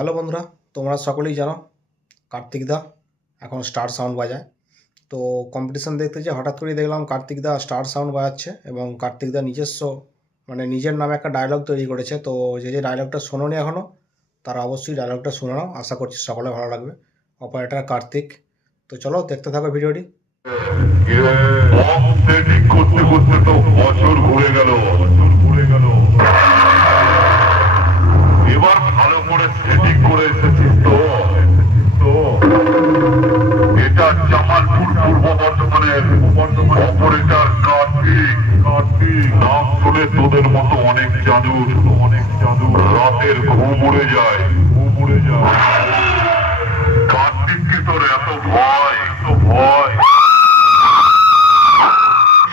Hello বন্ধুরা, তোমরা সকলেই জানো কার্তিক দা, এখন স্টার সাউন্ড বাজায়। তো কম্পিটিশান দেখতে যে হঠাৎ করেই দেখলাম কার্তিক দা স্টার সাউন্ড বাজাচ্ছে এবং কার্তিক দা নিজস্ব মানে নিজের নামে একটা ডায়লগ তৈরি করেছে। তো যে যে ডায়লগটা শোনোনি এখনও তারা অবশ্যই ডায়লগটা শুনে নাও। আশা করছি সকলে ভালো লাগবে। অপারেটার কার্তিক, তো চলো দেখতে থাকো ভিডিওটি। করতে করতে তো বছর ঘুরে গেল। অনেক জাদু। রাতের ঘুম উড়ে যায়। ঘুম উড়ে যায়। কার্তিককে তোর এত ভয়? এত ভয়।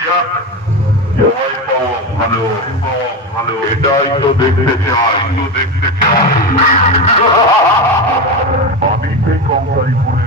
যাক, পাওয়া ভালো। ভালো। এটাই তো দেখতে চাই। তো দেখতে চাই। আমি সেই কঙ্কারিপুরের কঙ্কারিপুরের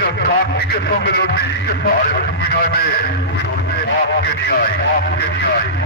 का साथ की कसम के बिना में आपके नहीं आए आपके नहीं आई